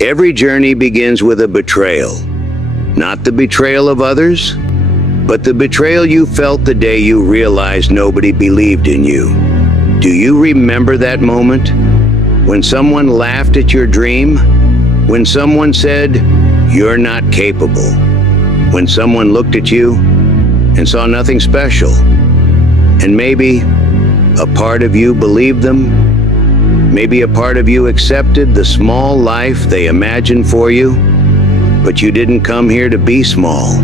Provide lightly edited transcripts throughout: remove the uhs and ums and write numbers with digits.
Every journey begins with a betrayal. Not the betrayal of others, but the betrayal you felt the day you realized nobody believed in you. Do you remember that moment? When someone laughed at your dream? When someone said, "You're not capable"? When someone looked at you and saw nothing special? And maybe a part of you believed them? Maybe a part of you accepted the small life they imagined for you? But you didn't come here to be small.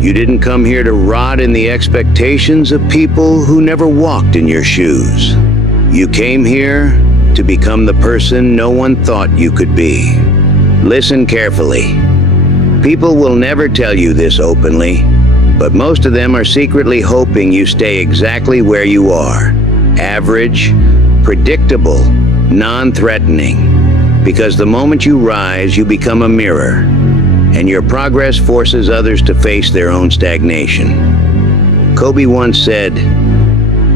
You didn't come here to rot in the expectations of people who never walked in your shoes. You came here to become the person no one thought you could be. Listen carefully. People will never tell you this openly, but most of them are secretly hoping you stay exactly where you are. Average, predictable, non-threatening. Because the moment you rise, you become a mirror, and your progress forces others to face their own stagnation. Kobe once said,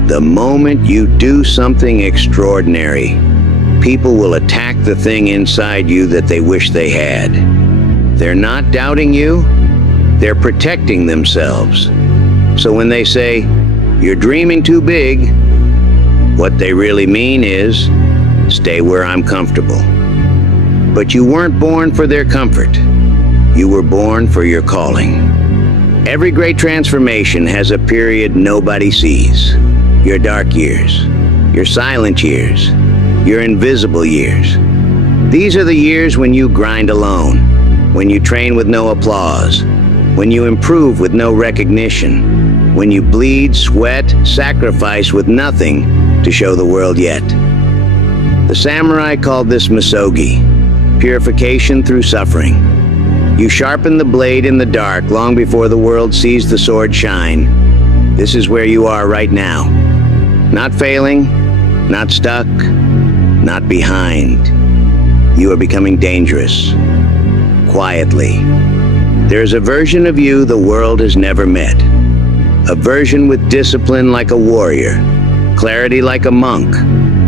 "The moment you do something extraordinary, people will attack the thing inside you that they wish they had." They're not doubting you, they're protecting themselves. So when they say, "You're dreaming too big," what they really mean is, "Stay where I'm comfortable." But you weren't born for their comfort. You were born for your calling. Every great transformation has a period nobody sees. Your dark years, your silent years, your invisible years. These are the years when you grind alone, when you train with no applause, when you improve with no recognition, when you bleed, sweat, sacrifice with nothing to show the world yet. The samurai called this misogi, purification through suffering. You sharpen the blade in the dark long before the world sees the sword shine. This is where you are right now. Not failing, not stuck, not behind. You are becoming dangerous. Quietly. There's a version of you the world has never met. A version with discipline like a warrior, clarity like a monk,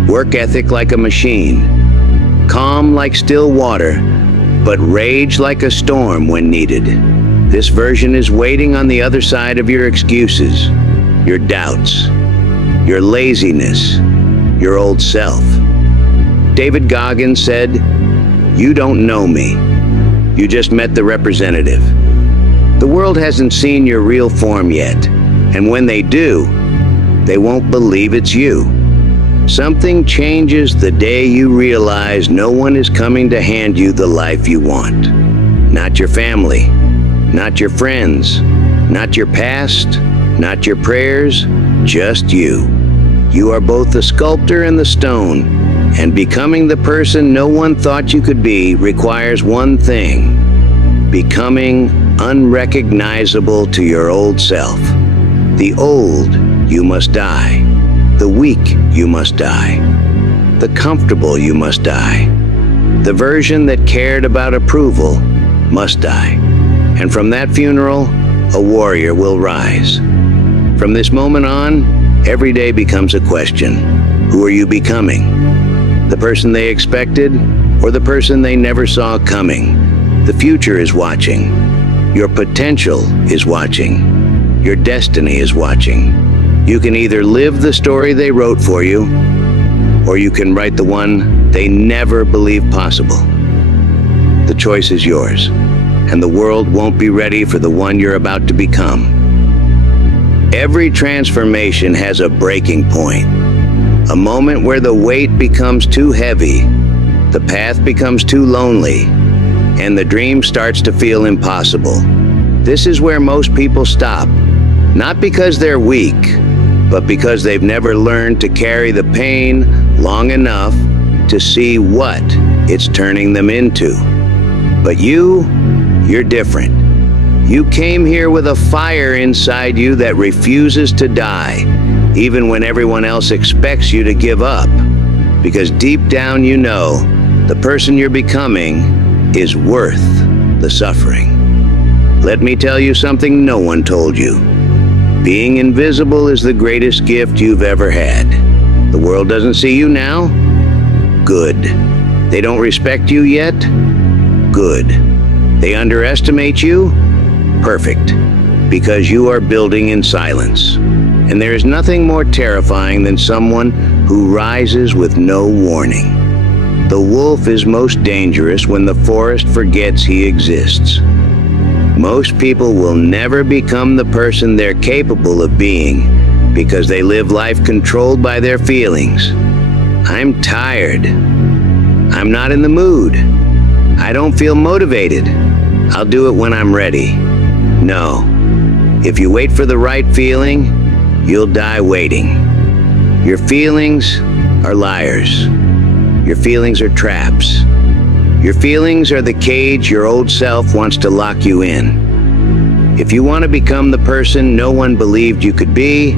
work ethic like a machine, calm like still water, but rage like a storm when needed. This version is waiting on the other side of your excuses, your doubts, your laziness, your old self. David Goggins said, "You don't know me. You just met the representative." The world hasn't seen your real form yet, and when they do, they won't believe it's you. Something changes the day you realize no one is coming to hand you the life you want. Not your family, not your friends, not your past, not your prayers, just you. You are both the sculptor and the stone, and becoming the person no one thought you could be requires one thing: becoming unrecognizable to your old self. The old, you must die. The weak, you must die. The comfortable, you must die. The version that cared about approval must die. And from that funeral, a warrior will rise. From this moment on, every day becomes a question. Who are you becoming? The person they expected, or the person they never saw coming? The future is watching. Your potential is watching. Your destiny is watching. You can either live the story they wrote for you, or you can write the one they never believed possible. The choice is yours, and the world won't be ready for the one you're about to become. Every transformation has a breaking point, a moment where the weight becomes too heavy, the path becomes too lonely, and the dream starts to feel impossible. This is where most people stop, not because they're weak, but because they've never learned to carry the pain long enough to see what it's turning them into. But you're different. You came here with a fire inside you that refuses to die, even when everyone else expects you to give up. Because deep down you know the person you're becoming is worth the suffering. Let me tell you something no one told you. Being invisible is the greatest gift you've ever had. The world doesn't see you now? Good. They don't respect you yet? Good. They underestimate you? Perfect. Because you are building in silence. And there is nothing more terrifying than someone who rises with no warning. The wolf is most dangerous when the forest forgets he exists. Most people will never become the person they're capable of being because they live life controlled by their feelings. I'm tired. I'm not in the mood. I don't feel motivated. I'll do it when I'm ready. No. If you wait for the right feeling, you'll die waiting. Your feelings are liars. Your feelings are traps. Your feelings are the cage your old self wants to lock you in. If you want to become the person no one believed you could be,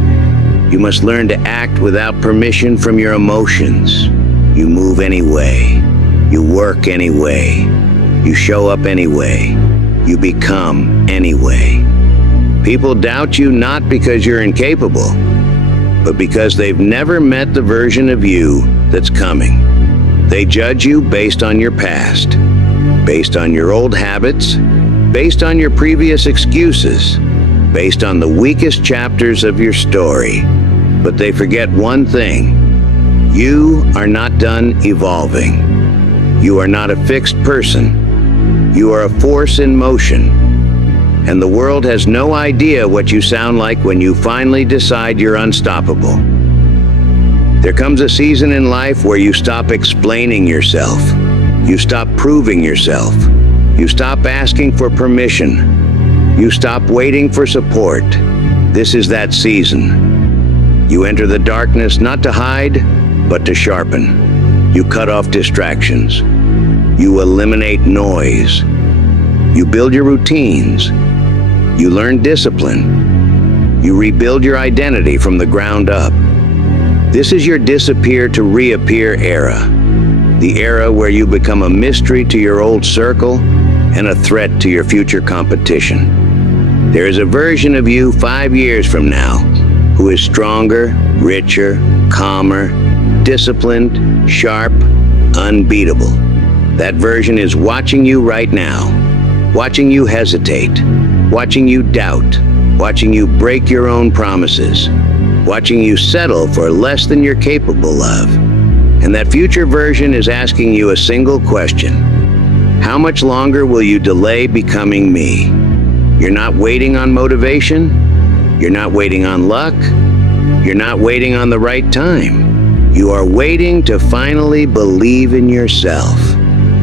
you must learn to act without permission from your emotions. You move anyway. You work anyway. You show up anyway. You become anyway. People doubt you not because you're incapable, but because they've never met the version of you that's coming. They judge you based on your past, based on your old habits, based on your previous excuses, based on the weakest chapters of your story. But they forget one thing. You are not done evolving. You are not a fixed person. You are a force in motion. And the world has no idea what you sound like when you finally decide you're unstoppable. There comes a season in life where you stop explaining yourself. You stop proving yourself. You stop asking for permission. You stop waiting for support. This is that season. You enter the darkness not to hide, but to sharpen. You cut off distractions. You eliminate noise. You build your routines. You learn discipline. You rebuild your identity from the ground up. This is your disappear to reappear era. The era where you become a mystery to your old circle and a threat to your future competition. There is a version of you 5 years from now who is stronger, richer, calmer, disciplined, sharp, unbeatable. That version is watching you right now, watching you hesitate, watching you doubt, watching you break your own promises, watching you settle for less than you're capable of. And that future version is asking you a single question. How much longer will you delay becoming me? You're not waiting on motivation. You're not waiting on luck. You're not waiting on the right time. You are waiting to finally believe in yourself.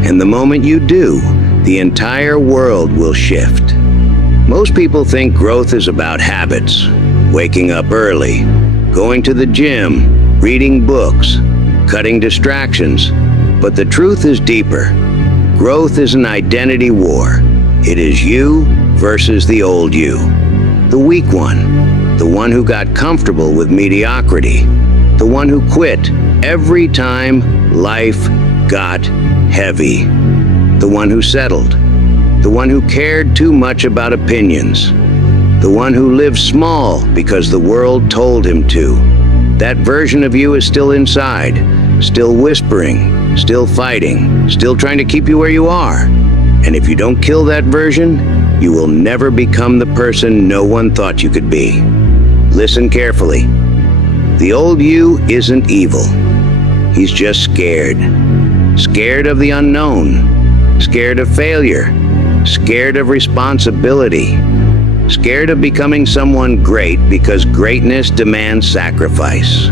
And the moment you do, the entire world will shift. Most people think growth is about habits. Waking up early, going to the gym, reading books, cutting distractions. But the truth is deeper. Growth is an identity war. It is you versus the old you. The weak one. The one who got comfortable with mediocrity. The one who quit every time life got heavy. The one who settled. The one who cared too much about opinions. The one who lived small because the world told him to. That version of you is still inside, still whispering, still fighting, still trying to keep you where you are. And if you don't kill that version, you will never become the person no one thought you could be. Listen carefully. The old you isn't evil. He's just scared. Scared of the unknown. Scared of failure. Scared of responsibility. Scared of becoming someone great because greatness demands sacrifice.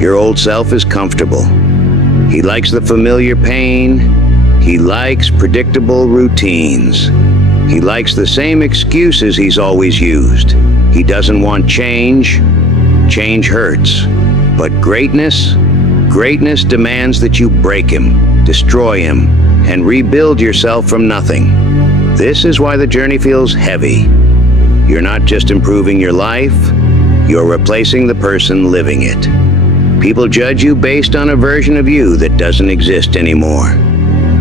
Your old self is comfortable. He likes the familiar pain. He likes predictable routines. He likes the same excuses he's always used. He doesn't want change. Change hurts. But greatness demands that you break him, destroy him, and rebuild yourself from nothing. This is why the journey feels heavy. You're not just improving your life, you're replacing the person living it. People judge you based on a version of you that doesn't exist anymore.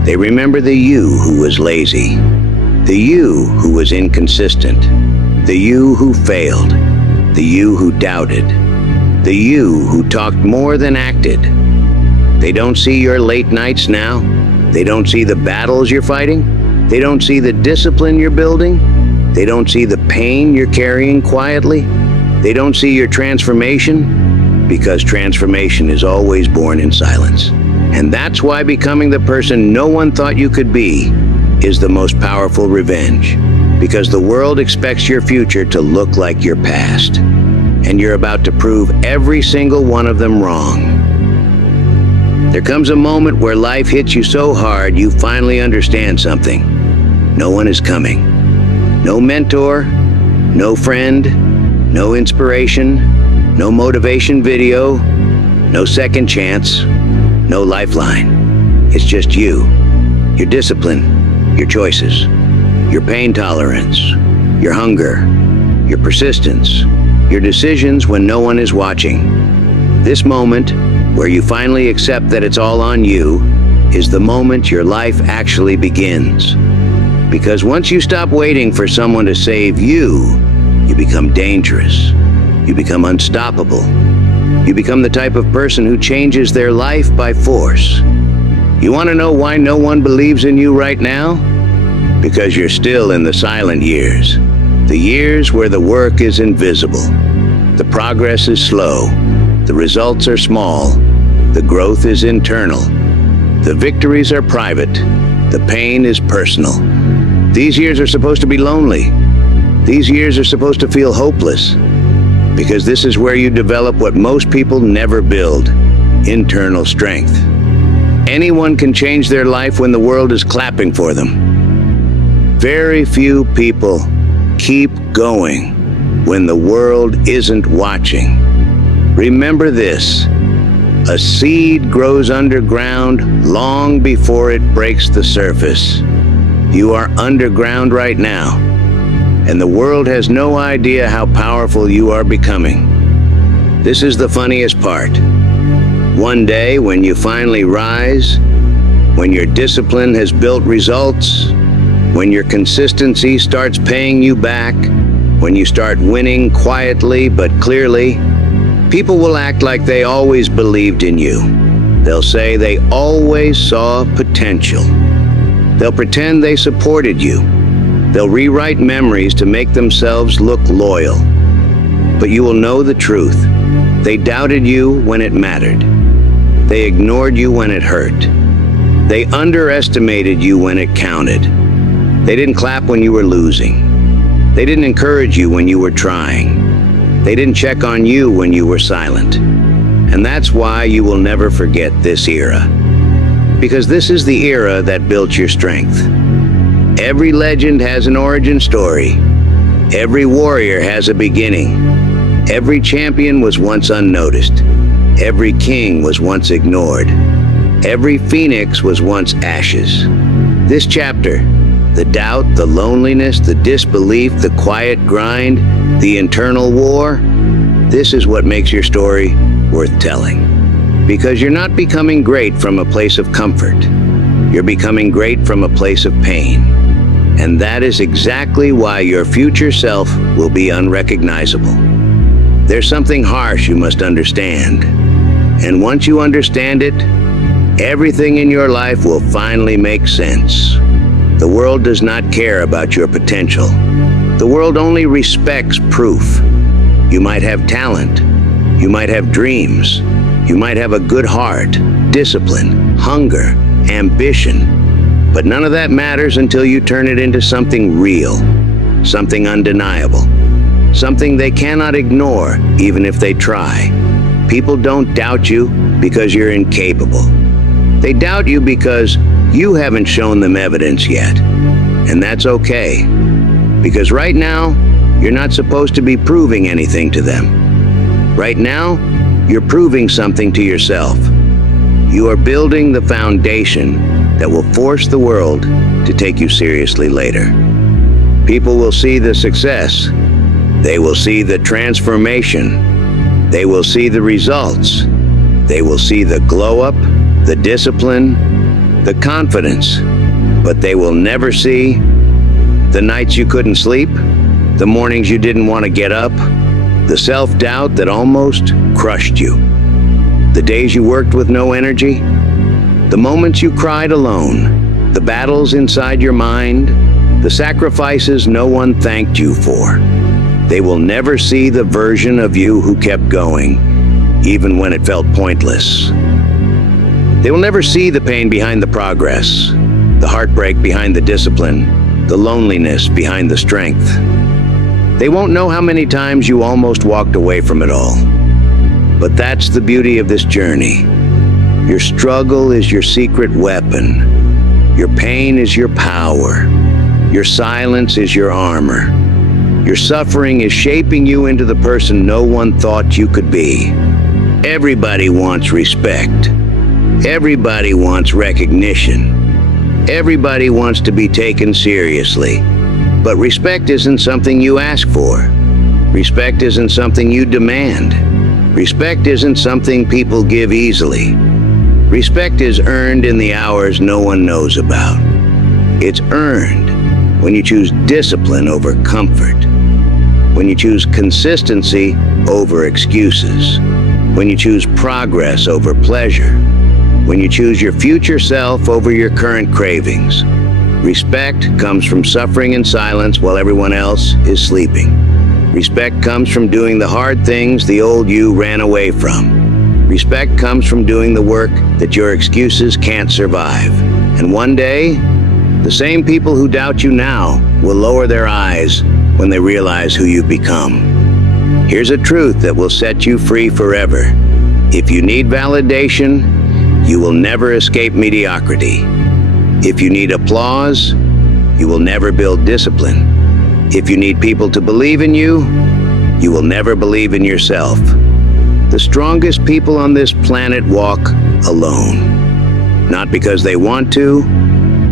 They remember the you who was lazy, the you who was inconsistent, the you who failed, the you who doubted, the you who talked more than acted. They don't see your late nights now. They don't see the battles you're fighting. They don't see the discipline you're building. They don't see the pain you're carrying quietly. They don't see your transformation, because transformation is always born in silence. And that's why becoming the person no one thought you could be is the most powerful revenge. Because the world expects your future to look like your past. And you're about to prove every single one of them wrong. There comes a moment where life hits you so hard you finally understand something. No one is coming. No mentor, no friend, no inspiration, no motivation video, no second chance, no lifeline. It's just you, your discipline, your choices, your pain tolerance, your hunger, your persistence, your decisions when no one is watching. This moment, where you finally accept that it's all on you, is the moment your life actually begins. Because once you stop waiting for someone to save you, you become dangerous. You become unstoppable. You become the type of person who changes their life by force. You want to know why no one believes in you right now? Because you're still in the silent years. The years where the work is invisible. The progress is slow. The results are small. The growth is internal. The victories are private. The pain is personal. These years are supposed to be lonely. These years are supposed to feel hopeless. Because this is where you develop what most people never build: internal strength. Anyone can change their life when the world is clapping for them. Very few people keep going when the world isn't watching. Remember this: a seed grows underground long before it breaks the surface. You are underground right now, and the world has no idea how powerful you are becoming. This is the funniest part. One day, when you finally rise, when your discipline has built results, when your consistency starts paying you back, when you start winning quietly but clearly, people will act like they always believed in you. They'll say they always saw potential. They'll pretend they supported you. They'll rewrite memories to make themselves look loyal. But you will know the truth. They doubted you when it mattered. They ignored you when it hurt. They underestimated you when it counted. They didn't clap when you were losing. They didn't encourage you when you were trying. They didn't check on you when you were silent. And that's why you will never forget this era. Because this is the era that built your strength. Every legend has an origin story. Every warrior has a beginning. Every champion was once unnoticed. Every king was once ignored. Every phoenix was once ashes. This chapter, the doubt, the loneliness, the disbelief, the quiet grind, the internal war, this is what makes your story worth telling. Because you're not becoming great from a place of comfort. You're becoming great from a place of pain. And that is exactly why your future self will be unrecognizable. There's something harsh you must understand. And once you understand it, everything in your life will finally make sense. The world does not care about your potential. The world only respects proof. You might have talent. You might have dreams. You might have a good heart, discipline, hunger, ambition. But none of that matters until you turn it into something real, something undeniable, something they cannot ignore even if they try. People don't doubt you because you're incapable. They doubt you because you haven't shown them evidence yet. And that's okay. Because right now, you're not supposed to be proving anything to them. Right now, you're proving something to yourself. You are building the foundation that will force the world to take you seriously later. People will see the success. They will see the transformation. They will see the results. They will see the glow up, the discipline, the confidence. But they will never see the nights you couldn't sleep, the mornings you didn't want to get up, the self-doubt that almost crushed you, the days you worked with no energy, the moments you cried alone, The battles inside your mind, the sacrifices no one thanked you for. They will never see the version of you who kept going, even when it felt pointless. They will never see the pain behind the progress, the heartbreak behind the discipline, the loneliness behind the strength. They won't know how many times you almost walked away from it all. But that's the beauty of this journey. Your struggle is your secret weapon. Your pain is your power. Your silence is your armor. Your suffering is shaping you into the person no one thought you could be. Everybody wants respect. Everybody wants recognition. Everybody wants to be taken seriously. But respect isn't something you ask for. Respect isn't something you demand. Respect isn't something people give easily. Respect is earned in the hours no one knows about. It's earned when you choose discipline over comfort, when you choose consistency over excuses, when you choose progress over pleasure, when you choose your future self over your current cravings. Respect comes from suffering in silence while everyone else is sleeping. Respect comes from doing the hard things the old you ran away from. Respect comes from doing the work that your excuses can't survive. And one day, the same people who doubt you now will lower their eyes when they realize who you've become. Here's a truth that will set you free forever. If you need validation, you will never escape mediocrity. If you need applause, you will never build discipline. If you need people to believe in you, you will never believe in yourself. The strongest people on this planet walk alone. Not because they want to,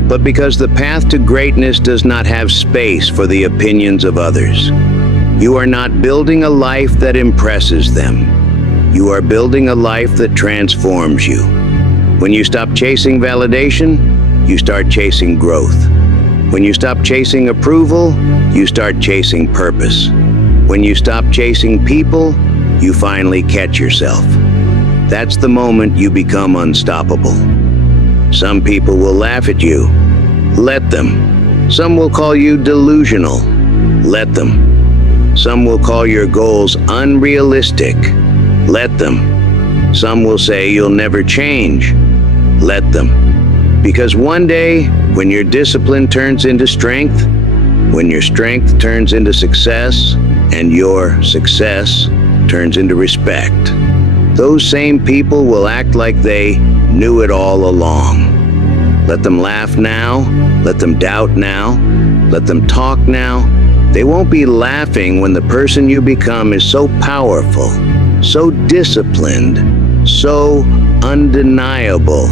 but because the path to greatness does not have space for the opinions of others. You are not building a life that impresses them. You are building a life that transforms you. When you stop chasing validation, you start chasing growth. When you stop chasing approval, you start chasing purpose. When you stop chasing people, you finally catch yourself. That's the moment you become unstoppable. Some people will laugh at you. Let them. Some will call you delusional. Let them. Some will call your goals unrealistic. Let them. Some will say you'll never change. Let them. Because one day, when your discipline turns into strength, when your strength turns into success, and your success turns into respect, those same people will act like they knew it all along. Let them laugh now, let them doubt now, let them talk now. They won't be laughing when the person you become is so powerful, so disciplined, so undeniable,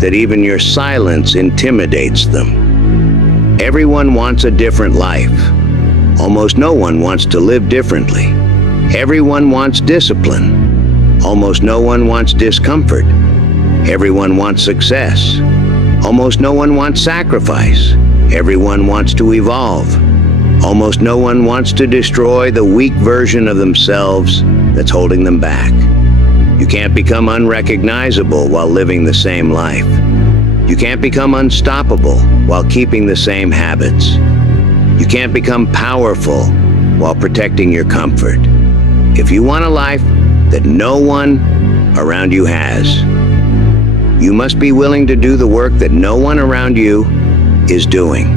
that even your silence intimidates them. Everyone wants a different life. Almost no one wants to live differently. Everyone wants discipline. Almost no one wants discomfort. Everyone wants success. Almost no one wants sacrifice. Everyone wants to evolve. Almost no one wants to destroy the weak version of themselves that's holding them back. You can't become unrecognizable while living the same life. You can't become unstoppable while keeping the same habits. You can't become powerful while protecting your comfort. If you want a life that no one around you has, you must be willing to do the work that no one around you is doing.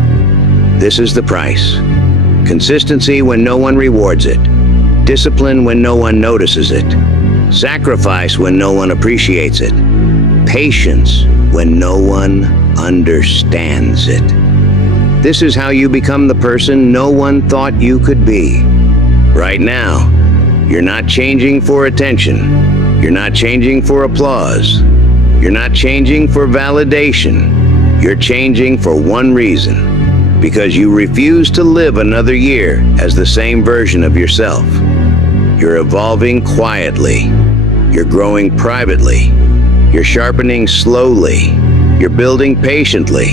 This is the price. Consistency when no one rewards it. Discipline when no one notices it. Sacrifice when no one appreciates it. Patience when no one understands it. This is how you become the person no one thought you could be. Right now, you're not changing for attention. You're not changing for applause. You're not changing for validation. You're changing for one reason. Because you refuse to live another year as the same version of yourself. You're evolving quietly. You're growing privately. You're sharpening slowly. You're building patiently.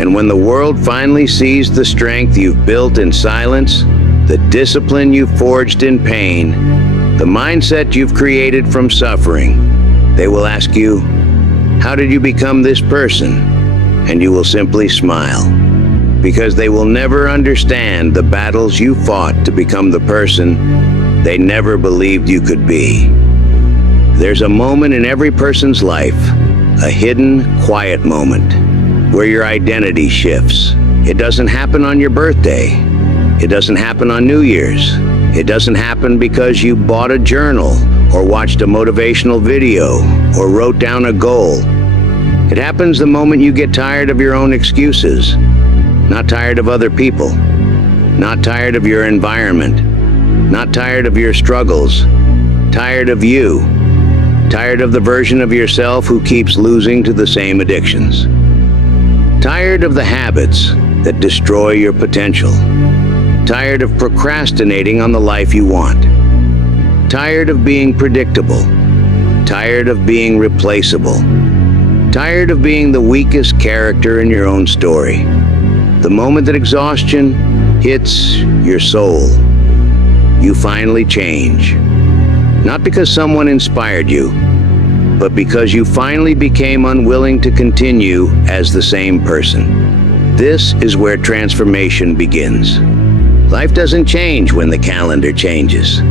And when the world finally sees the strength you've built in silence, the discipline you've forged in pain, the mindset you've created from suffering, they will ask you, how did you become this person? and you will simply smile. Because they will never understand the battles you fought to become the person they never believed you could be. There's a moment in every person's life, a hidden, quiet moment, where your identity shifts. It doesn't happen on your birthday. It doesn't happen on New Year's. It doesn't happen because you bought a journal or watched a motivational video or wrote down a goal. It happens the moment you get tired of your own excuses, not tired of other people, not tired of your environment, not tired of your struggles, tired of you, tired of the version of yourself who keeps losing to the same addictions, tired of the habits that destroy your potential, tired of procrastinating on the life you want, tired of being predictable, tired of being replaceable, tired of being the weakest character in your own story. The moment that exhaustion hits your soul, you finally change. Not because someone inspired you, but because you finally became unwilling to continue as the same person. This is where transformation begins. Life doesn't change when the calendar changes.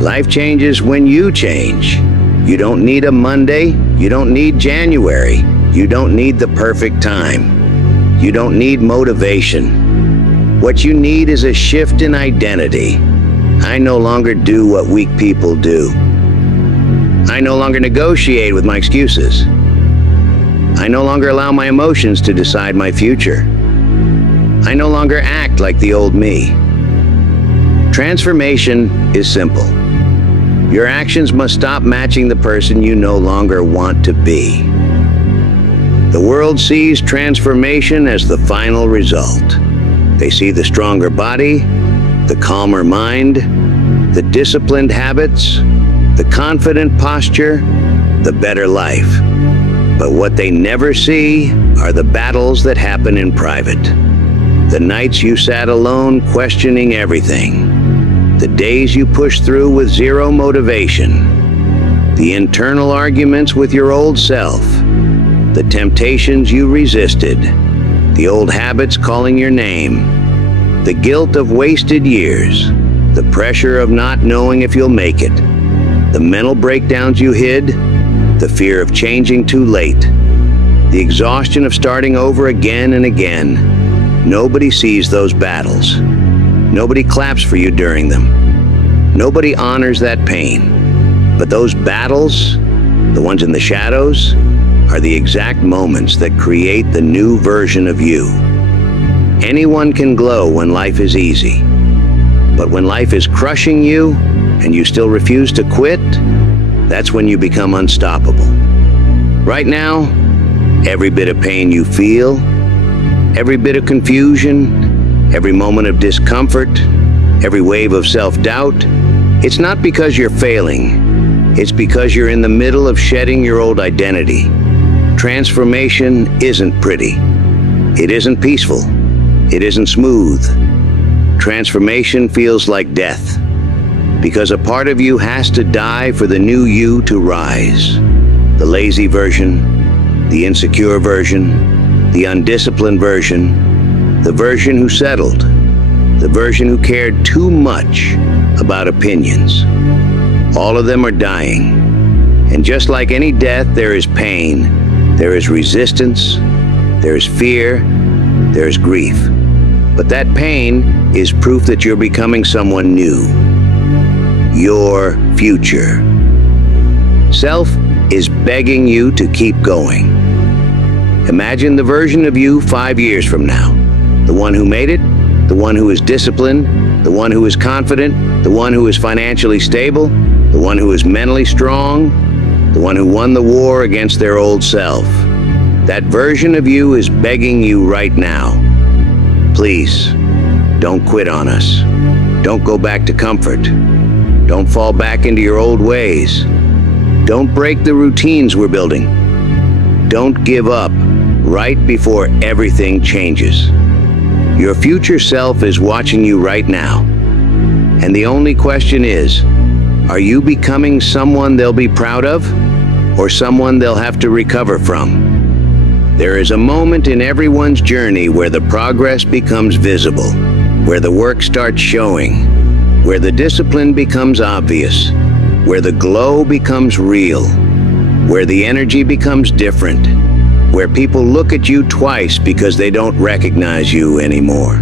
Life changes when you change. You don't need a Monday. You don't need January. You don't need the perfect time. You don't need motivation. What you need is a shift in identity. I no longer do what weak people do. I no longer negotiate with my excuses. I no longer allow my emotions to decide my future. I no longer act like the old me. Transformation is simple. Your actions must stop matching the person you no longer want to be. The world sees transformation as the final result. They see the stronger body, the calmer mind, the disciplined habits, the confident posture, the better life. But what they never see are the battles that happen in private. The nights you sat alone questioning everything. The days you pushed through with zero motivation. The internal arguments with your old self. The temptations you resisted. The old habits calling your name. The guilt of wasted years. The pressure of not knowing if you'll make it. The mental breakdowns you hid. The fear of changing too late. The exhaustion of starting over again and again. Nobody sees those battles. Nobody claps for you during them. Nobody honors that pain. But those battles, the ones in the shadows, are the exact moments that create the new version of you. Anyone can glow when life is easy. But when life is crushing you and you still refuse to quit, that's when you become unstoppable. Right now, every bit of pain you feel, every bit of confusion, every moment of discomfort, every wave of self-doubt, it's not because you're failing. It's because you're in the middle of shedding your old identity. Transformation isn't pretty. It isn't peaceful. It isn't smooth. Transformation feels like death, because a part of you has to die for the new you to rise. The lazy version, the insecure version, the undisciplined version, the version who settled, the version who cared too much about opinions. All of them are dying. And just like any death, there is pain, there is resistance, there is fear, there is grief. But that pain is proof that you're becoming someone new. Your future. Self is begging you to keep going. Imagine the version of you 5 years from now. The one who made it, the one who is disciplined, the one who is confident, the one who is financially stable, the one who is mentally strong, the one who won the war against their old self. That version of you is begging you right now. Please, don't quit on us. Don't go back to comfort. Don't fall back into your old ways. Don't break the routines we're building. Don't give up right before everything changes. Your future self is watching you right now. And the only question is, are you becoming someone they'll be proud of, or someone they'll have to recover from? There is a moment in everyone's journey where the progress becomes visible, where the work starts showing, where the discipline becomes obvious, where the glow becomes real, where the energy becomes different, where people look at you twice because they don't recognize you anymore.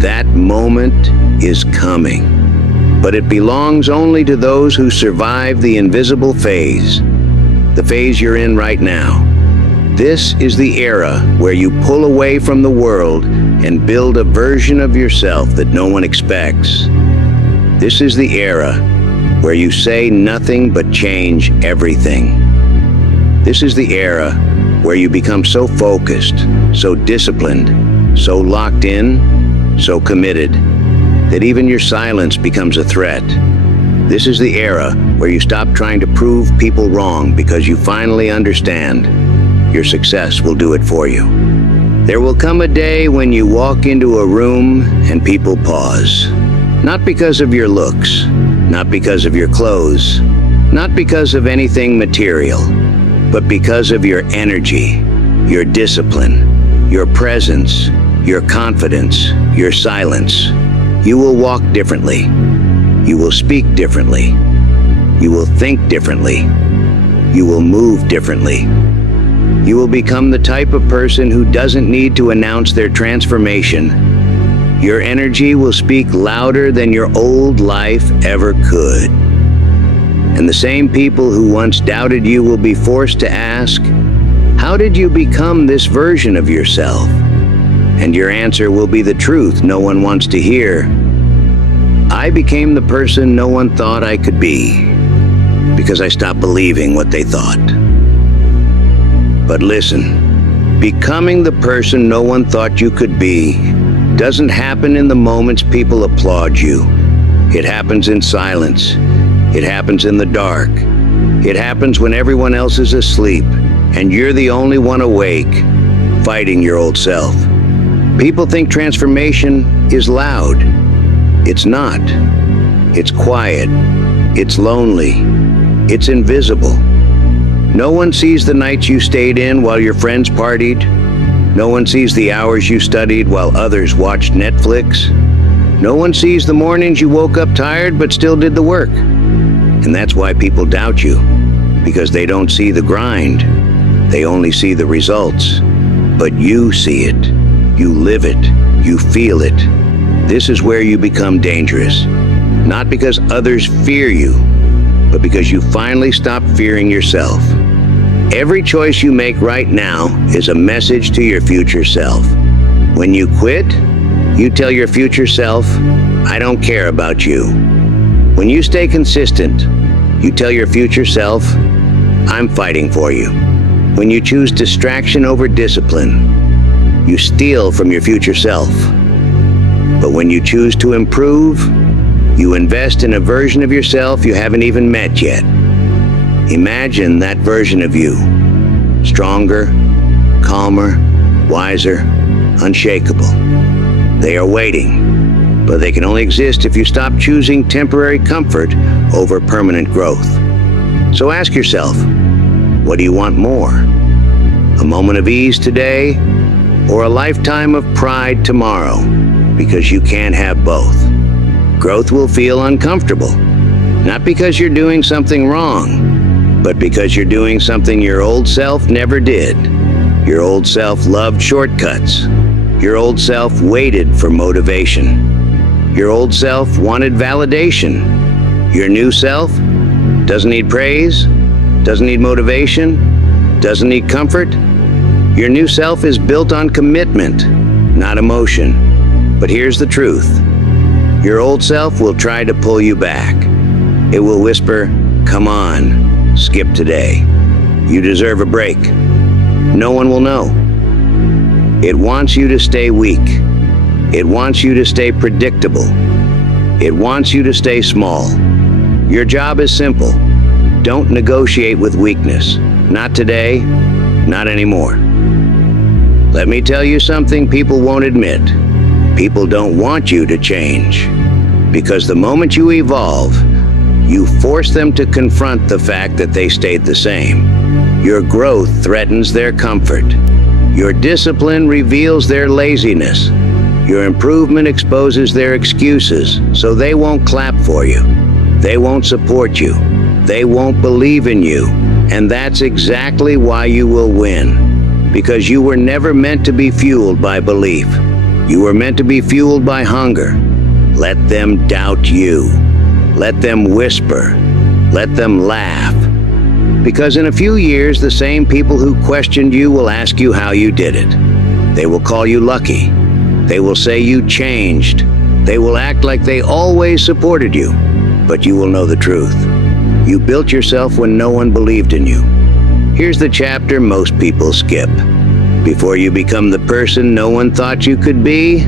That moment is coming, but it belongs only to those who survive the invisible phase, the phase you're in right now. This is the era where you pull away from the world and build a version of yourself that no one expects. This is the era where you say nothing but change everything. This is the era where you become so focused, so disciplined, so locked in, so committed, that even your silence becomes a threat. This is the era where you stop trying to prove people wrong because you finally understand your success will do it for you. There will come a day when you walk into a room and people pause. Not because of your looks, not because of your clothes, not because of anything material, but because of your energy, your discipline, your presence, your confidence, your silence. You will walk differently. You will speak differently. You will think differently. You will move differently. You will become the type of person who doesn't need to announce their transformation. Your energy will speak louder than your old life ever could. And the same people who once doubted you will be forced to ask, how did you become this version of yourself? And your answer will be the truth no one wants to hear. I became the person no one thought I could be, because I stopped believing what they thought. But listen, becoming the person no one thought you could be doesn't happen in the moments people applaud you. It happens in silence. It happens in the dark. It happens when everyone else is asleep and you're the only one awake, fighting your old self. People think transformation is loud. It's not. It's quiet. It's lonely. It's invisible. No one sees the nights you stayed in while your friends partied. No one sees the hours you studied while others watched Netflix. No one sees the mornings you woke up tired but still did the work. And that's why people doubt you, because they don't see the grind. They only see the results. But you see it. You live it. You feel it. This is where you become dangerous. Not because others fear you, but because you finally stop fearing yourself. Every choice you make right now is a message to your future self. When you quit, you tell your future self, I don't care about you. When you stay consistent, you tell your future self, I'm fighting for you. When you choose distraction over discipline, you steal from your future self. But when you choose to improve, you invest in a version of yourself you haven't even met yet. Imagine that version of you, stronger, calmer, wiser, unshakable. They are waiting, but they can only exist if you stop choosing temporary comfort over permanent growth. So ask yourself, what do you want more? A moment of ease today, or a lifetime of pride tomorrow? Because you can't have both. Growth will feel uncomfortable, not because you're doing something wrong, but because you're doing something your old self never did. Your old self loved shortcuts. Your old self waited for motivation. Your old self wanted validation. Your new self doesn't need praise, doesn't need motivation, doesn't need comfort. Your new self is built on commitment, not emotion. But here's the truth. Your old self will try to pull you back. It will whisper, come on, skip today. You deserve a break. No one will know. It wants you to stay weak. It wants you to stay predictable. It wants you to stay small. Your job is simple. Don't negotiate with weakness. Not today, not anymore. Let me tell you something people won't admit. People don't want you to change. Because the moment you evolve, you force them to confront the fact that they stayed the same. Your growth threatens their comfort. Your discipline reveals their laziness. Your improvement exposes their excuses, so they won't clap for you. They won't support you. They won't believe in you. And that's exactly why you will win. Because you were never meant to be fueled by belief. You were meant to be fueled by hunger. Let them doubt you. Let them whisper. Let them laugh. Because in a few years, the same people who questioned you will ask you how you did it. They will call you lucky. They will say you changed. They will act like they always supported you. But you will know the truth. You built yourself when no one believed in you. Here's the chapter most people skip. Before you become the person no one thought you could be,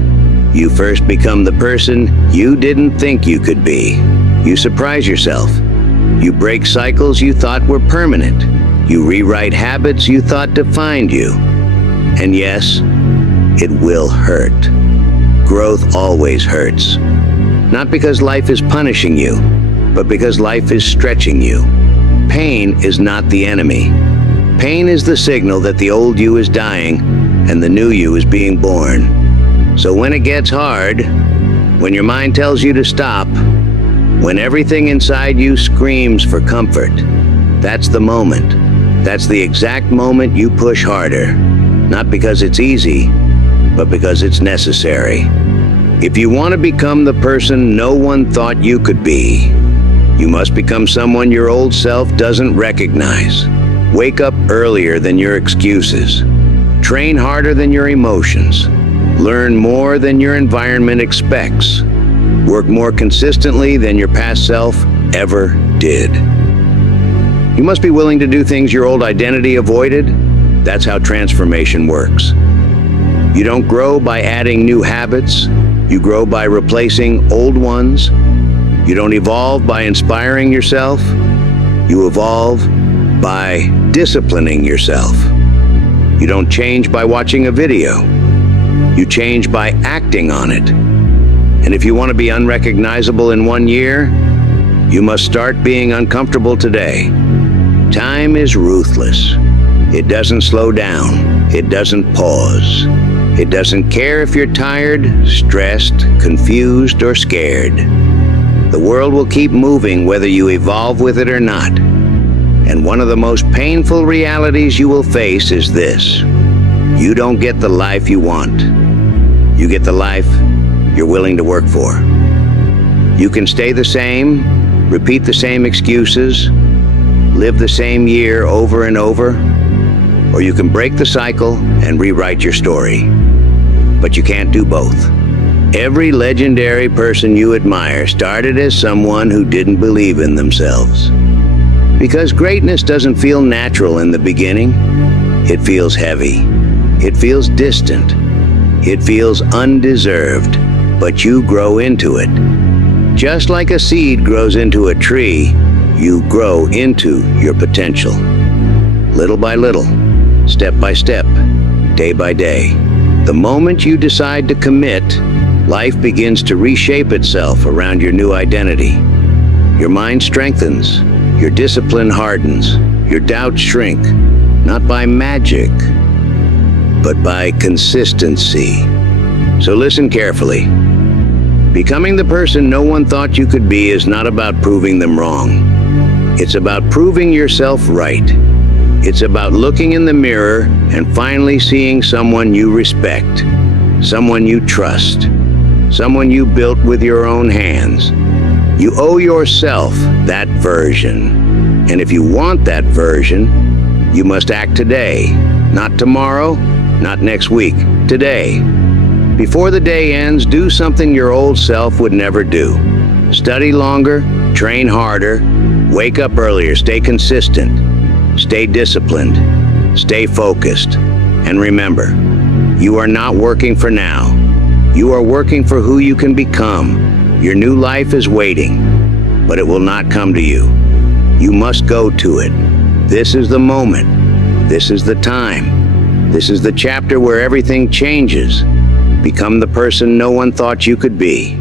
you first become the person you didn't think you could be. You surprise yourself. You break cycles you thought were permanent. You rewrite habits you thought defined you. And yes, it will hurt. Growth always hurts. Not because life is punishing you, but because life is stretching you. Pain is not the enemy. Pain is the signal that the old you is dying and the new you is being born. So when it gets hard, when your mind tells you to stop, when everything inside you screams for comfort, that's the moment. That's the exact moment you push harder. Not because it's easy, but because it's necessary. If you want to become the person no one thought you could be, you must become someone your old self doesn't recognize. Wake up earlier than your excuses. Train harder than your emotions. Learn more than your environment expects. Work more consistently than your past self ever did. You must be willing to do things your old identity avoided. That's how transformation works. You don't grow by adding new habits. You grow by replacing old ones. You don't evolve by inspiring yourself. You evolve by disciplining yourself. You don't change by watching a video. You change by acting on it. And if you want to be unrecognizable in 1 year, you must start being uncomfortable today. Time is ruthless. It doesn't slow down. It doesn't pause. It doesn't care if you're tired, stressed, confused, or scared. The world will keep moving whether you evolve with it or not. And one of the most painful realities you will face is this: you don't get the life you want. You get the life you're willing to work for. You can stay the same, repeat the same excuses, live the same year over and over, or you can break the cycle and rewrite your story. But you can't do both. Every legendary person you admire started as someone who didn't believe in themselves. Because greatness doesn't feel natural in the beginning. It feels heavy. It feels distant. It feels undeserved. But you grow into it. Just like a seed grows into a tree, you grow into your potential. Little by little, step by step, day by day. The moment you decide to commit, life begins to reshape itself around your new identity. Your mind strengthens, your discipline hardens, your doubts shrink, not by magic, but by consistency. So listen carefully. Becoming the person no one thought you could be is not about proving them wrong. It's about proving yourself right. It's about looking in the mirror and finally seeing someone you respect, someone you trust, someone you built with your own hands. You owe yourself that version. And if you want that version, you must act today, not tomorrow, not next week, today. Before the day ends, do something your old self would never do. Study longer, train harder, wake up earlier, stay consistent, stay disciplined, stay focused. And remember, you are not working for now. You are working for who you can become. Your new life is waiting, but it will not come to you. You must go to it. This is the moment. This is the time. This is the chapter where everything changes. Become the person no one thought you could be.